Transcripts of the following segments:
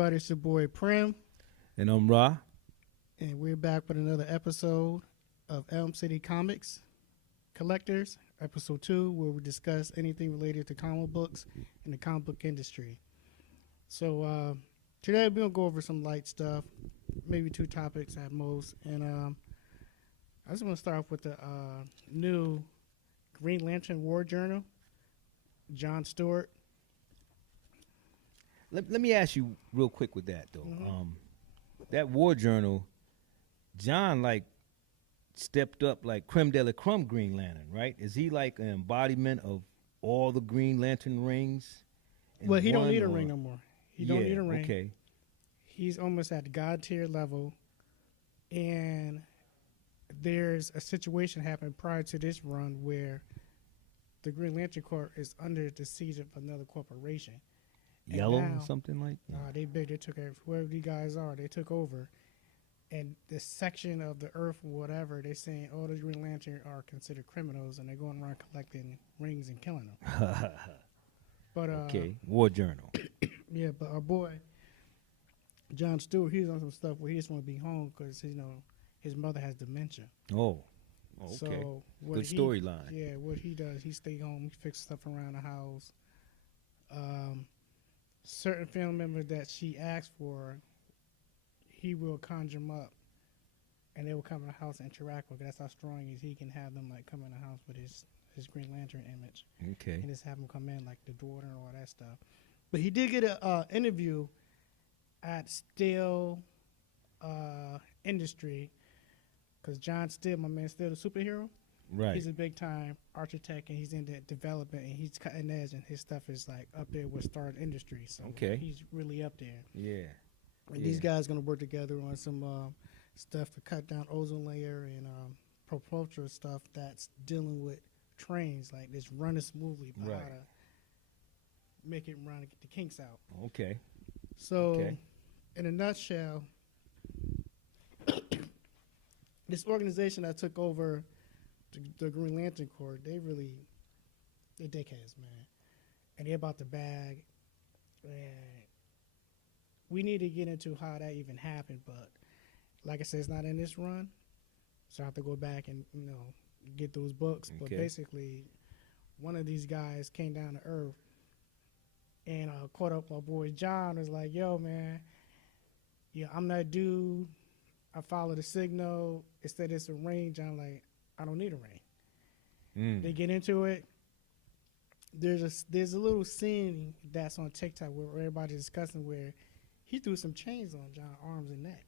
everybody? It's your boy Prim, And I'm Rha. and we're back with another episode of Elm City Comics Collectors, episode 2, where we discuss anything related to comic books and the comic book industry. So today we're going to go over some light stuff, maybe 2 topics at most. And I just want to start off with the new Green Lantern War Journal, John Stewart. Let me ask you real quick with that, though. Mhm. That war journal, John, stepped up like creme de la creme Green Lantern, right? Is he like an embodiment of all the Green Lantern rings? Well, he don't need a ring no more. He don't need a ring. Okay. He's almost at God tier level, and there's a situation happened prior to this run where the Green Lantern Corps is under the siege of another corporation. And Yellow now, or something like that? they big. They took whoever these guys are. They took over, and this section of the earth, whatever, they're saying all the Green Lantern are considered criminals, and they're going around collecting rings and killing them. But Okay, war journal. yeah, but our boy John Stewart, he's on some stuff where he just want to be home because his mother has dementia. Oh, okay. So Good storyline. Yeah, what he does, he stay home, he fixes stuff around the house. Certain family members that she asks for, he will conjure them up, and they will come in the house and interact with. That's how strong he can have them like come in the house with his Green Lantern image, Okay. and just have them come in like the daughter and all that stuff. But he did get a interview at Steel Industry, because John Steele, my man, Steele the superhero. Right. He's a big time architect, and he's in the development, and he's cutting edge, and his stuff is like up there with Star Industry. So Okay. he's really up there. Yeah. And these guys gonna work together on some stuff to cut down ozone layer and propulsor stuff that's dealing with trains, like this running smoothly, but how Right. to make it run and get the kinks out. Okay. So, Okay. in a nutshell, this organization that took over the Green Lantern Corps, they're dickheads, man. And they're about to bag. And we need to get into how that even happened, but like I said, it's not in this run. So I have to go back and, get those books. But Okay. basically, one of these guys came down to Earth and caught up with my boy John. Was like, yo, man, I'm that dude. I follow the signal. Instead, it's a ring. John like, I don't need a ring. They get into it. There's a little scene that's on TikTok where everybody's discussing where he threw some chains on John's arms and neck.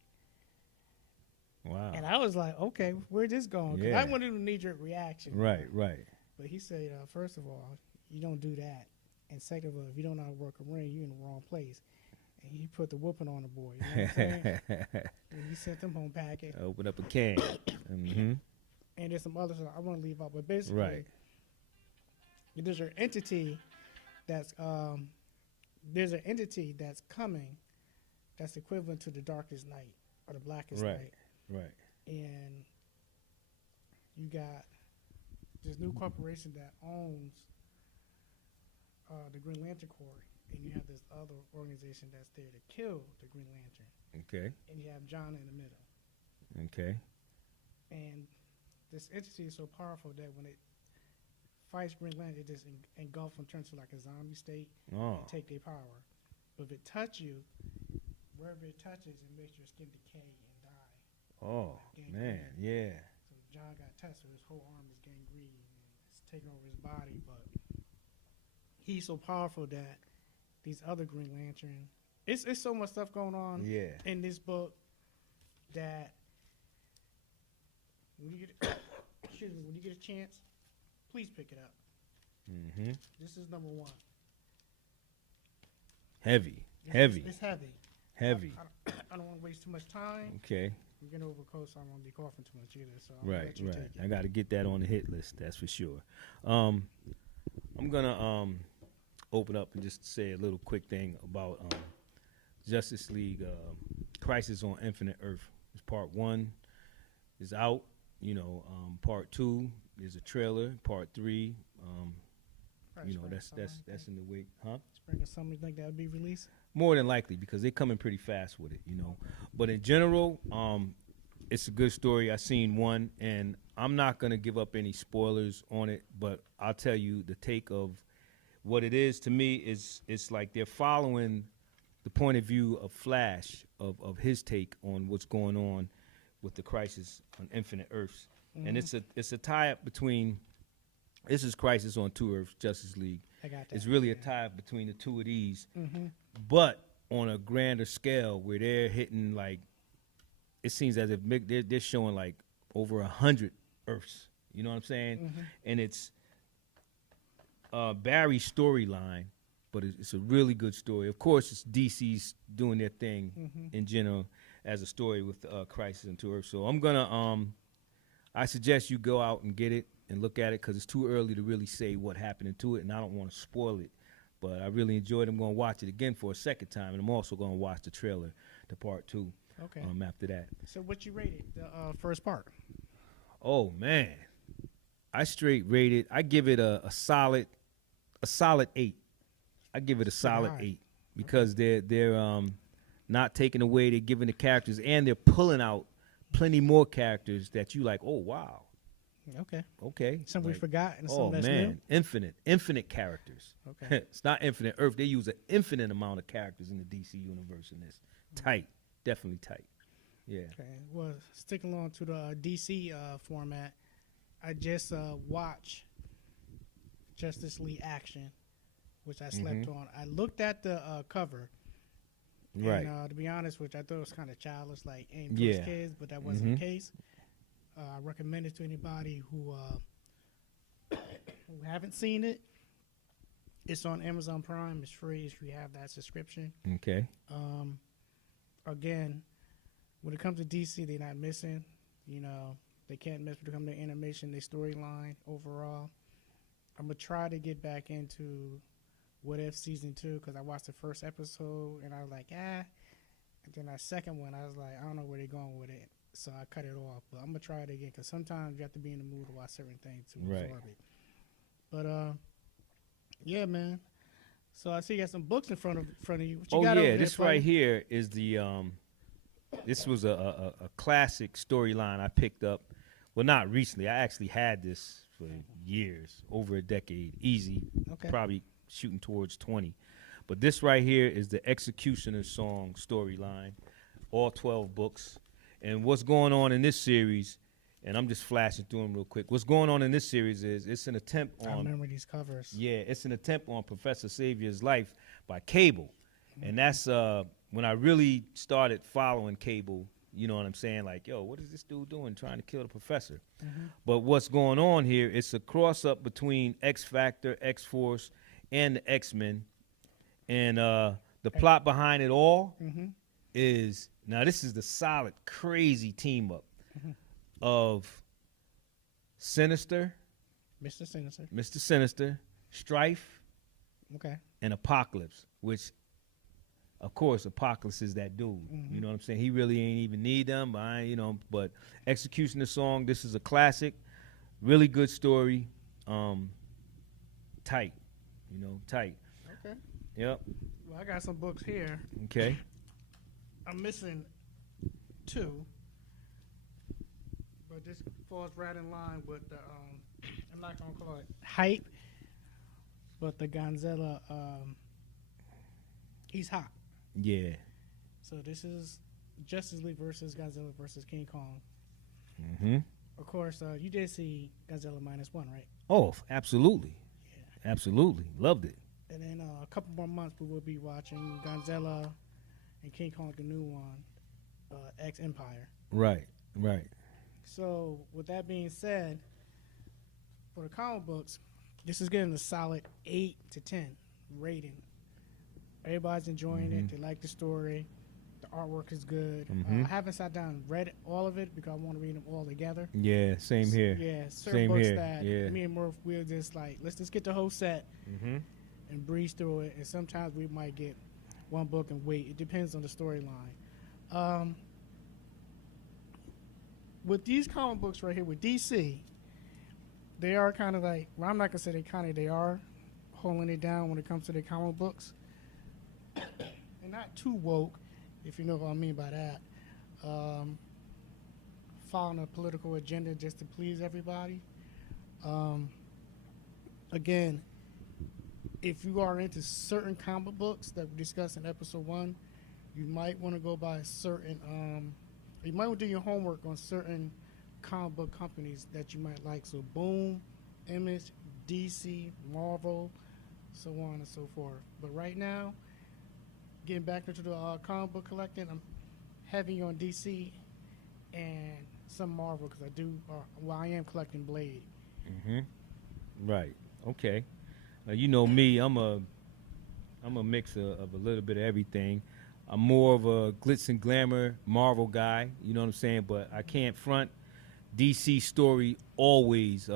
Wow. And I was like, okay, where's this going? 'Cause Yeah. I wanted a knee-jerk reaction. Right. Right. But he said, first of all, you don't do that. And second of all, if you don't know how to work a ring, you're in the wrong place. And he put the whooping on the boy. You know what I'm saying? And he sent them home packing. Open up a can. Mm-hmm. And there's some other stuff I want to leave out. But basically, Right. there's an entity that's coming that's equivalent to the darkest night or the blackest Right. night. Right. And you got this new corporation that owns the Green Lantern Corps, and you have this other organization that's there to kill the Green Lantern, Okay. and you have John in the middle. Okay. And this entity is so powerful that when it fights Green Lantern, it just engulfs them, turns to like a zombie state, Oh. and take their power. But if it touches you, wherever it touches, it makes your skin decay and die. Oh. Gangrene. Man. Yeah. So John got touched, so his whole arm is gangrene, and it's taking over his body. But he's so powerful that these other Green Lantern, it's so much stuff going on Yeah. in this book that when you get when you get a chance, please pick it up. Mm-hmm. This is number 1. Heavy. It's heavy. Heavy. I don't want to waste too much time. Okay. I'm getting over cold, so I don't want to be coughing too much either. So I'm gonna Right. let you Right. take it. I got to get that on the hit list. That's for sure. I'm gonna open up and just say a little quick thing about Justice League Crisis on Infinite Earth. Part 1 is out. Part 2 is a trailer. Part 3 You know, Spring, that's summer, that's in the wake, huh? spring or summer. You think that would be released? More than likely, because they're coming pretty fast with it, you know. But in general, it's a good story. I seen one, and I'm not gonna give up any spoilers on it, but I'll tell you the take of what it is to me is it's like they're following the point of view of Flash of his take on what's going on with the Crisis on Infinite Earths, and it's a tie up between. This is Crisis on Two Earths, Justice League. I got that. It's really a tie up between the two of these, Mm-hmm. but on a grander scale where they're hitting like, it seems as if they're showing like over 100 Earths. You know what I'm saying? Mm-hmm. And it's Barry's storyline, but it's a really good story. Of course, it's DC's doing their thing in general as a story with Crisis on Two Earths. So I'm gonna I suggest you go out and get it and look at it because it's too early to really say what happened to it, and I don't want to spoil it. But I really enjoyed it. I'm going to watch it again for a second time, and I'm also going to watch the trailer to part 2 Okay. after that. So what you rated the first part? Oh, man. I straight rated. I give it a solid 8. I give it a solid high. 8 because they're not taking away. They're giving the characters, and they're pulling out plenty more characters that you like, oh, wow. Okay. Something we Like, forgot and oh, something that's man. Infinite characters. Okay. It's not Infinite Earth. They use an infinite amount of characters in the DC universe in this. Tight. Definitely tight. Yeah. Okay. Well, sticking along to the DC format, I just watched Justice League Action, which I slept on. I looked at the cover. Right. And to be honest, which I thought was kind of childish, like aimed Yeah. towards kids, but that wasn't the case. I recommend it to anybody who haven't seen it. It's on Amazon Prime. It's free if you have that subscription. Okay. Again, when it comes to DC, they're not missing. You know, they can't miss when it comes to animation, their storyline overall. I'm going to try to get back into What If Season 2 because I watched the first episode and I was like, And then that second one, I was like, I don't know where they're going with it. So I cut it off. But I'm going to try it again because sometimes you have to be in the mood to watch certain things to absorb it. But, yeah, man. So I see you got some books in front of you. What you got over there, this Tony? right here is the this was a classic storyline I picked up. Well, not recently. I actually had this for years, over a decade, easy. Okay. Probably shooting towards 20. But this right here is the Executioner Song storyline, all 12 books. And what's going on in this series, and I'm just flashing through them real quick. What's going on in this series is it's an attempt on. I remember these covers. Yeah, it's an attempt on Professor Xavier's life by Cable. And that's when I really started following Cable, you know what I'm saying? Like, yo, what is this dude doing trying to kill the professor? But what's going on here, it's a cross-up between X-Factor, X-Force, and the X-Men. And the plot behind it all is, now this is the solid, crazy team-up of Sinister, Mr. Sinister, Strife, Okay. and Apocalypse, which, of course, Apocalypse is that dude. You know what I'm saying? He really ain't even need them, but Executioner Song, this is a classic, really good story, tight, tight. Okay. Yep. Well, I got some books here. Okay. I'm missing 2, but this falls right in line with the I'm not gonna call it hype, but the Godzilla he's hot. Yeah. So this is Justice League versus Godzilla versus King Kong. Mm-hmm. Of course, you did see Godzilla -1, right? Oh, absolutely. Yeah. Absolutely. Loved it. And then a couple more months, we will be watching Godzilla and King Kong, the new one, X Empire. Right. Right. So, with that being said, for the comic books, this is getting a solid 8 to 10 rating. Everybody's enjoying it. They like the story. The artwork is good. I haven't sat down and read all of it because I want to read them all together. Yeah, same here. Yeah, certain Same books here, that yeah. me and Murph, we'll just like, let's just get the whole set and breeze through it. And sometimes we might get one book and wait. It depends on the storyline. With these comic books right here, with DC, they are kind of like, well, I'm not going to say they are holding it down when it comes to the comic books, and not too woke, if you know what I mean by that. Following a political agenda just to please everybody. Again, if you are into certain comic books that we discussed in episode 1, you might want to go by certain, you might want to do your homework on certain comic book companies that you might like. So Boom, Image, DC, Marvel, so on and so forth. But right now, getting back into the comic book collecting, I'm heavy on DC and some Marvel because I am collecting Blade. Right. Okay. You know me, I'm a mix of a little bit of everything. I'm more of a glitz and glamour Marvel guy, you know what I'm saying? But I can't front. DC story always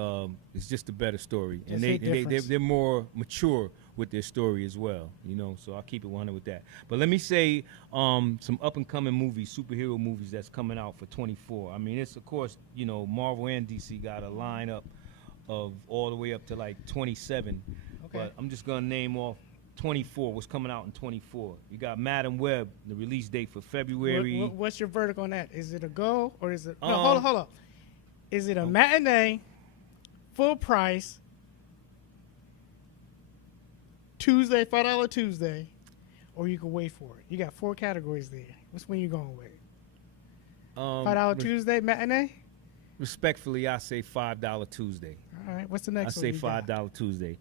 is just a better story, and they're more mature with their story as well, you know. So I'll keep it 100 with that. But let me say some up and coming movies, superhero movies that's coming out for 24. I mean, it's of course, you know, Marvel and DC got a lineup of all the way up to like 27. Okay. But I'm just gonna name off 24. What's coming out in 24? You got Madam Web, the release date for February. What's your verdict on that? Is it a go or is it? No, hold up. Is it a matinee, full price, Tuesday, $5 Tuesday, or you can wait for it? You got 4 categories there. Which one you going with? $5 Tuesday, matinee? Respectfully, I say $5 Tuesday. All right. What's the next one? I say $5 Tuesday.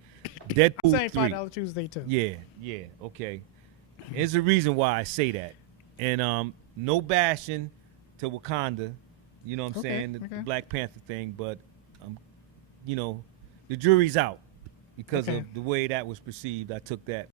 Deadpool I'm saying 3. $5 Tuesday too. Yeah, okay. There's a reason why I say that. And no bashing to Wakanda. You know what I'm saying? The Black Panther thing, but, you know, the jury's out because of the way that was perceived. I took that